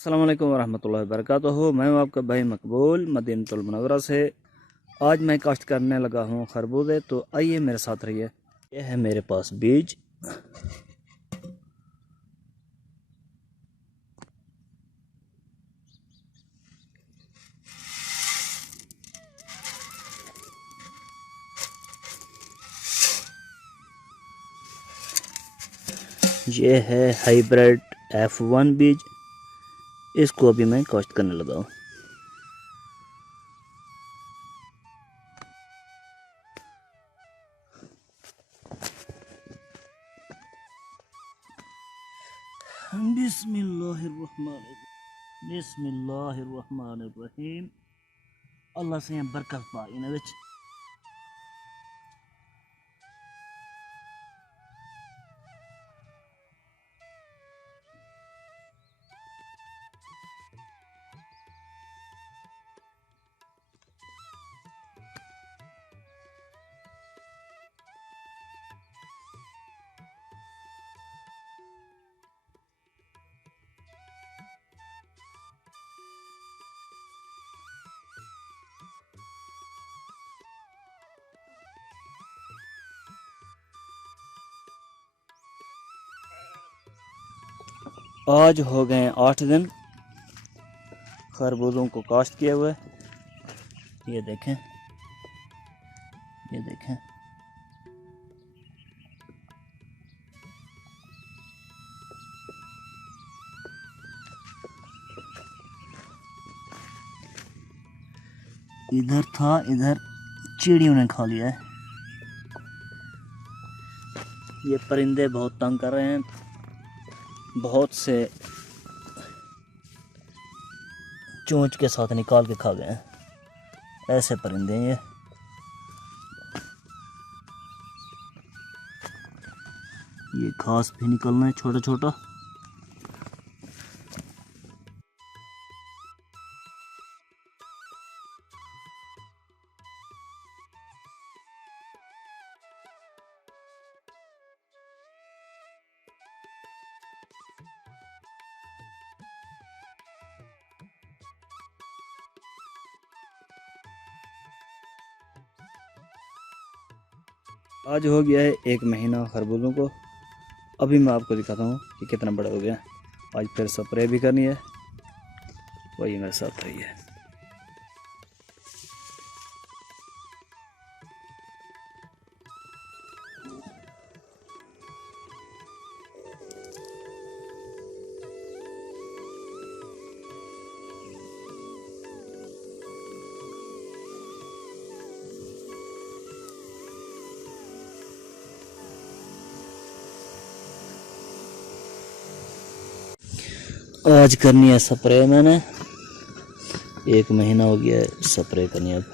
अस्सलाम वालेकुम वरहमतुल्लाहि वबरकातुहू। मैं हूँ आपका भाई मकबूल मदीनतुल मुनव्वरा से। आज मैं काश्त करने लगा हूँ खरबूजे, तो आइए मेरे साथ रहिए। यह है मेरे पास बीज। ये है हाइब्रिड F1 बीज। इसको अभी मैं काश्त करने लगा हूँ। बिस्मिल्लाहिर्रहमानिर्रहीम। अल्लाह से बरकत पा इन विच। आज हो गए 8 दिन खरबूजों को काश्त किए हुए। ये देखें, ये देखें। इधर था, इधर चिड़ियों ने खा लिया है। ये परिंदे बहुत तंग कर रहे हैं। बहुत से चोंच के साथ निकाल के खा गए हैं। ऐसे परिंदे हैं ये घास भी निकलना है छोटा छोटा। आज हो गया है 1 महीना खरबूजों को। अभी मैं आपको दिखाता हूँ कि कितना बड़ा हो गया। आज फिर स्प्रे भी करनी है, वही मेरे साथ रही है। आज करनी है स्प्रे। मैंने 1 महीना हो गया है स्प्रे करनी है। अब